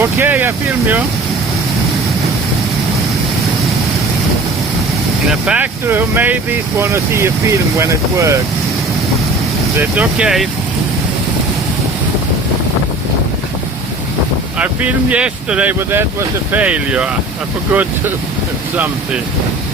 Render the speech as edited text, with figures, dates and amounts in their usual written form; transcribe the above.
Okay, I film you. The factory who made this want to see a film when it works. That's okay. I filmed yesterday, but that was a failure. I forgot to something.